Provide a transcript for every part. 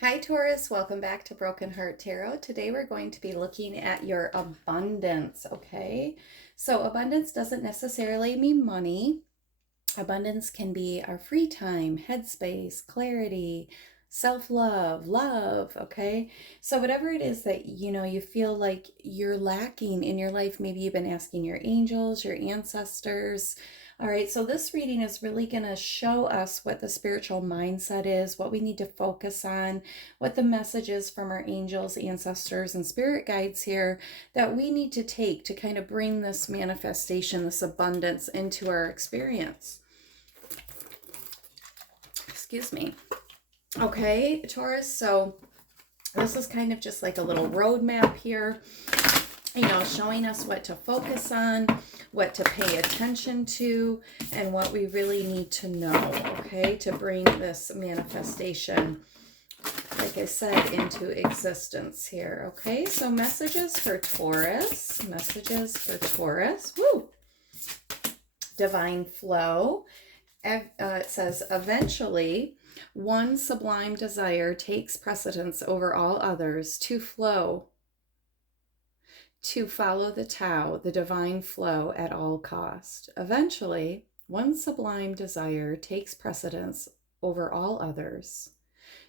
Hi Taurus, welcome back to Broken Heart Tarot. Today we're going to be looking at your abundance, okay? So abundance doesn't necessarily mean money. Abundance can be our free time, headspace, clarity, self-love, love, okay? So whatever it is that you feel like you're lacking in your life, maybe you've been asking your angels, your ancestors. All right, so this reading is really going to show us what the spiritual mindset is, what we need to focus on, what the message is from our angels, ancestors, and spirit guides here that we need to take to kind of bring this manifestation, this abundance into our experience. Excuse me. Okay, Taurus, so this is kind of just like a little roadmap here, showing us what to focus on, what to pay attention to, and what we really need to know, okay, to bring this manifestation, like I said, into existence here, okay? So messages for Taurus, woo! Divine flow. It says, eventually, one sublime desire takes precedence over all others to flow, to follow the Tao, the divine flow at all cost. Eventually, one sublime desire takes precedence over all others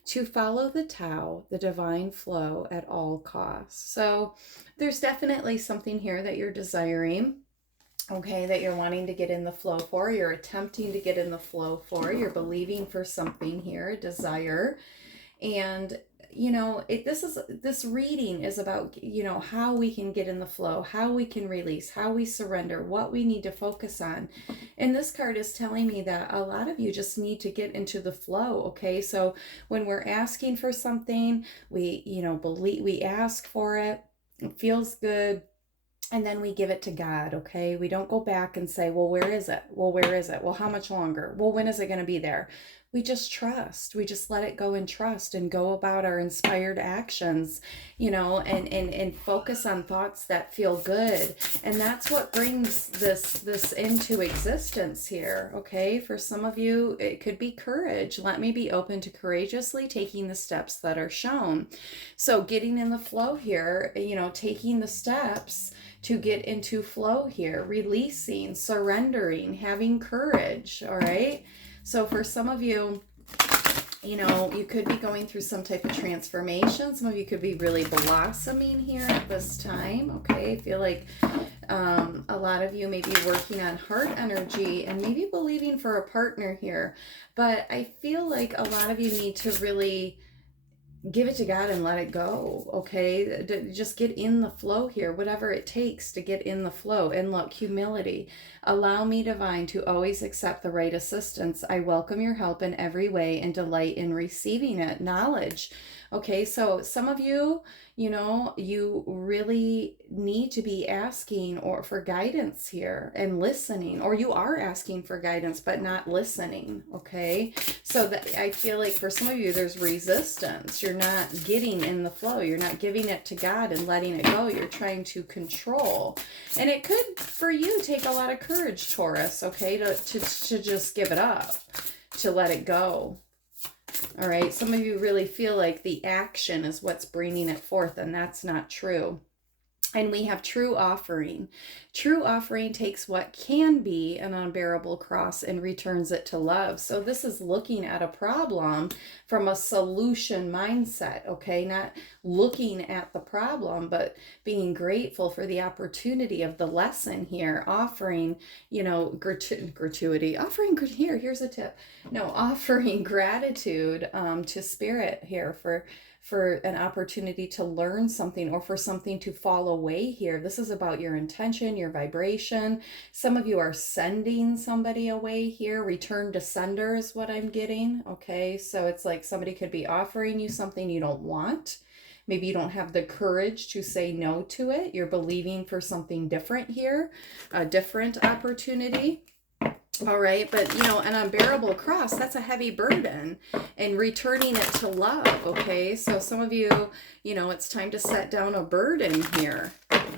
to follow the Tao, the divine flow at all costs. So there's definitely something here that you're desiring, okay, that you're wanting to get in the flow for, you're attempting to get in the flow for, you're believing for something here, a desire. And this reading is about how we can get in the flow, how we can release, how we surrender, what we need to focus on. And this card is telling me that a lot of you just need to get into the flow, okay? So when we're asking for something, we believe, we ask for it, it feels good, and then we give it to God, okay? We don't go back and say, well, where is it? Well, where is it? Well, how much longer? Well, when is it going to be there? We just trust. We just let it go and trust and go about our inspired actions, and focus on thoughts that feel good. And that's what brings this into existence here, okay? For some of you, it could be courage. Let me be open to courageously taking the steps that are shown. So getting in the flow here, taking the steps to get into flow here, releasing, surrendering, having courage, all right? So for some of you, you could be going through some type of transformation. Some of you could be really blossoming here at this time, okay? I feel like a lot of you may be working on heart energy and maybe believing for a partner here. But I feel like a lot of you need to really give it to God and let it go, okay? Just get in the flow here, whatever it takes to get in the flow. And look, humility. Allow me, divine, to always accept the right assistance. I welcome your help in every way and delight in receiving it. Knowledge. Okay, so some of you, you really need to be asking for guidance here and listening, or you are asking for guidance but not listening, okay? So that I feel like for some of you, there's resistance. You're not getting in the flow. You're not giving it to God and letting it go. You're trying to control. And it could, for you, take a lot of courage, Taurus, okay, to just give it up, to let it go. All right, some of you really feel like the action is what's bringing it forth, and that's not true. And we have true offering. True offering takes what can be an unbearable cross and returns it to love. So this is looking at a problem from a solution mindset, okay? Not looking at the problem, but being grateful for the opportunity of the lesson here. Offering, gratuity. Offering, here's a tip. No, offering gratitude to spirit here for an opportunity to learn something or for something to fall away here. This is about your intention, your vibration. Some of you are sending somebody away here. Return to sender is what I'm getting, okay? So it's like somebody could be offering you something you don't want. Maybe you don't have the courage to say no to it. You're believing for something different here, a different opportunity. All right, but an unbearable cross, that's a heavy burden, and returning it to love, okay? So some of you, it's time to set down a burden here.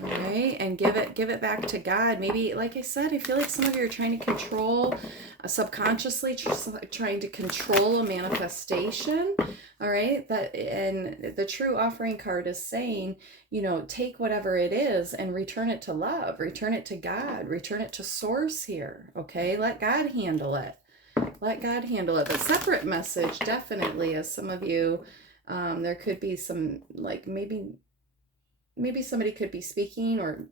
All right, and give it back to God. Maybe, like I said, I feel like some of you are trying to control, subconsciously trying to control a manifestation. All right, and the true offering card is saying, you know, take whatever it is and return it to love, return it to God, return it to source here. Okay, let God handle it. Let God handle it. But separate message definitely, as some of you, there could be some, like, maybe somebody could be speaking, or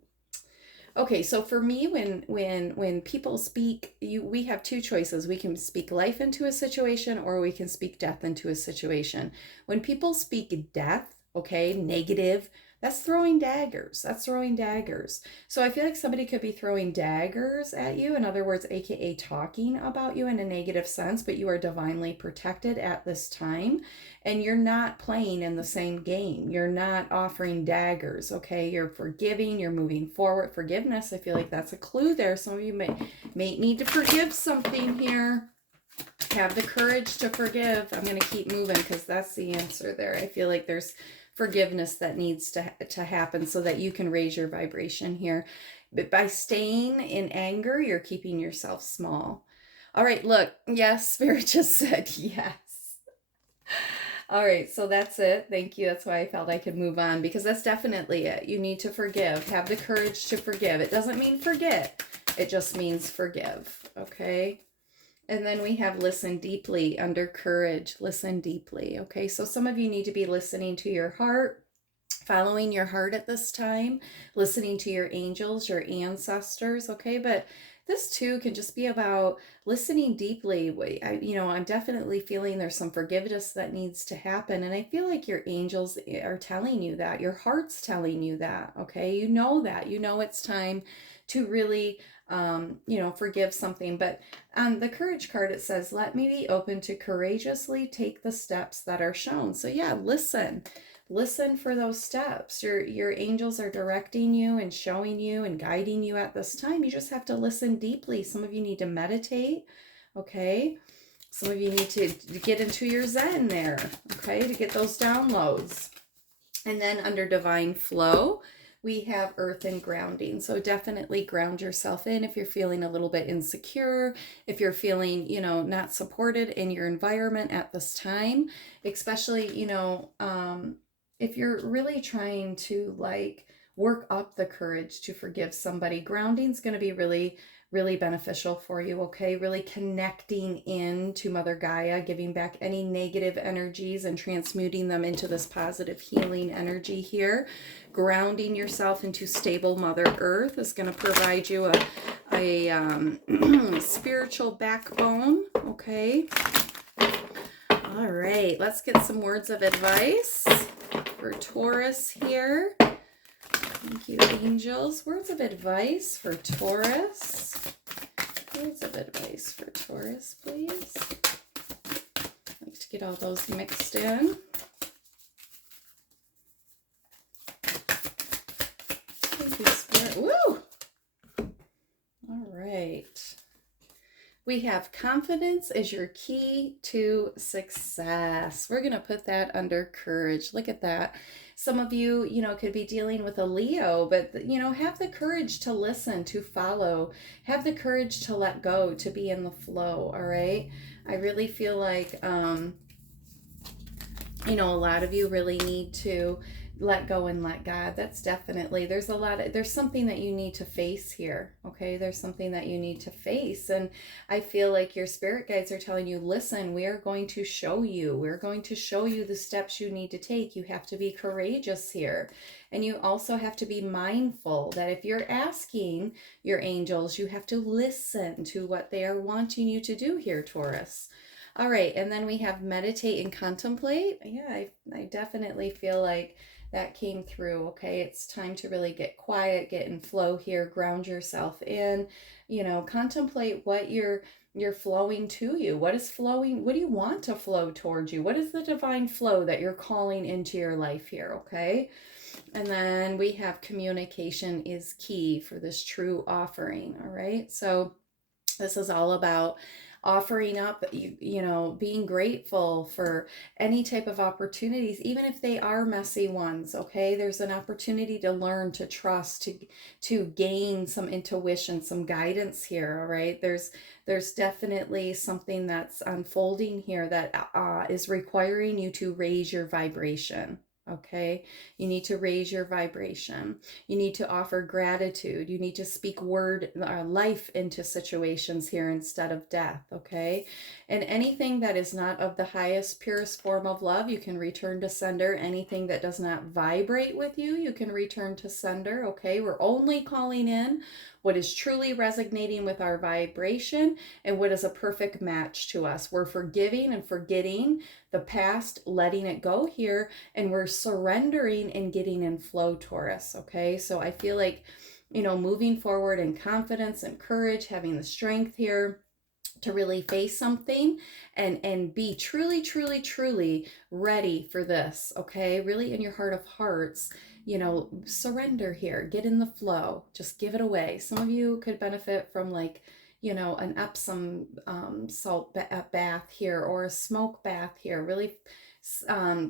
okay, so for me, when people speak, we have two choices. We can speak life into a situation, or we can speak death into a situation. When people speak death, okay, negative, that's throwing daggers. That's throwing daggers. So I feel like somebody could be throwing daggers at you, in other words, aka talking about you in a negative sense, but you are divinely protected at this time, and you're not playing in the same game. You're not offering daggers, okay? You're forgiving, you're moving forward. Forgiveness, I feel like that's a clue there. Some of you may need to forgive something here. Have the courage to forgive. I'm going to keep moving because that's the answer there. I feel like there's forgiveness that needs to happen so that you can raise your vibration here. But by staying in anger, you're keeping yourself small. All right, look, yes, Spirit just said yes. All right, so that's it. Thank you. That's why I felt I could move on, because that's definitely it. You need to forgive. Have the courage to forgive. It doesn't mean forget. It just means forgive, okay? And then we have listen deeply under courage. Listen deeply, okay? So some of you need to be listening to your heart, following your heart at this time, listening to your angels, your ancestors, okay? But this too can just be about listening deeply. I'm definitely feeling there's some forgiveness that needs to happen. And I feel like your angels are telling you that. Your heart's telling you that, okay? You know that. You know it's time to really, forgive something. But on the courage card, it says, let me be open to courageously take the steps that are shown. So yeah, listen for those steps. Your angels are directing you and showing you and guiding you at this time. You just have to listen deeply. Some of you need to meditate, okay? Some of you need to get into your Zen there, okay, to get those downloads. And then under divine flow, we have earth and grounding. So definitely ground yourself in if you're feeling a little bit insecure, if you're feeling, not supported in your environment at this time, especially, if you're really trying to work up the courage to forgive somebody, grounding's going to be really, really beneficial for you, okay? Really connecting in to Mother Gaia, giving back any negative energies and transmuting them into this positive healing energy here. Grounding yourself into stable Mother Earth is going to provide you a spiritual backbone, okay? All right, let's get some words of advice for Taurus here. Thank you, angels. Words of advice for Taurus. Words of advice for Taurus, please. I'd like to get all those mixed in. Thank you, Spirit. Woo! All right. We have confidence is your key to success. We're going to put that under courage. Look at that. Some of you, could be dealing with a Leo, but, have the courage to listen, to follow. Have the courage to let go, to be in the flow, all right? I really feel like, a lot of you really need to let go and let God. That's definitely, there's something that you need to face here, okay? There's something that you need to face. And I feel like your spirit guides are telling you, listen, we're going to show you the steps you need to take. You have to be courageous here. And you also have to be mindful that if you're asking your angels, you have to listen to what they are wanting you to do here, Taurus. All right, and then we have meditate and contemplate. Yeah, I definitely feel like that came through, okay? It's time to really get quiet, get in flow here, ground yourself in, contemplate what you're flowing to you. What is flowing? What do you want to flow towards you? What is the divine flow that you're calling into your life here, okay? And then we have communication is key for this true offering, all right? So this is all about offering up, being grateful for any type of opportunities, even if they are messy ones. Okay, there's an opportunity to learn, to trust, to gain some intuition, some guidance here. All right, there's definitely something that's unfolding here that is requiring you to raise your vibration. Okay, you need to raise your vibration. You need to offer gratitude. You need to speak word life into situations here instead of death. Okay, and anything that is not of the highest, purest form of love, you can return to sender. Anything that does not vibrate with you, you can return to sender. Okay, we're only calling in what is truly resonating with our vibration and what is a perfect match to us. We're forgiving and forgetting the past, letting it go here, and we're surrendering and getting in flow, Taurus. Okay, so I feel like, moving forward in confidence and courage, having the strength here to really face something and be truly, truly, truly ready for this. Okay, really in your heart of hearts, surrender here, get in the flow, just give it away. Some of you could benefit from like, an Epsom salt bath here, or a smoke bath here, really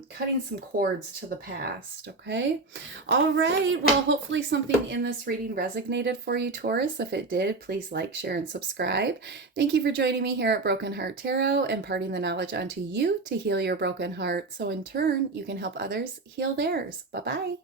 cutting some cords to the past. Okay, all right, well, hopefully something in this reading resonated for you, Taurus. If it did, please like, share, and subscribe. Thank you for joining me here at Broken Heart Tarot, imparting the knowledge onto you to heal your broken heart, so in turn you can help others heal theirs. Bye bye.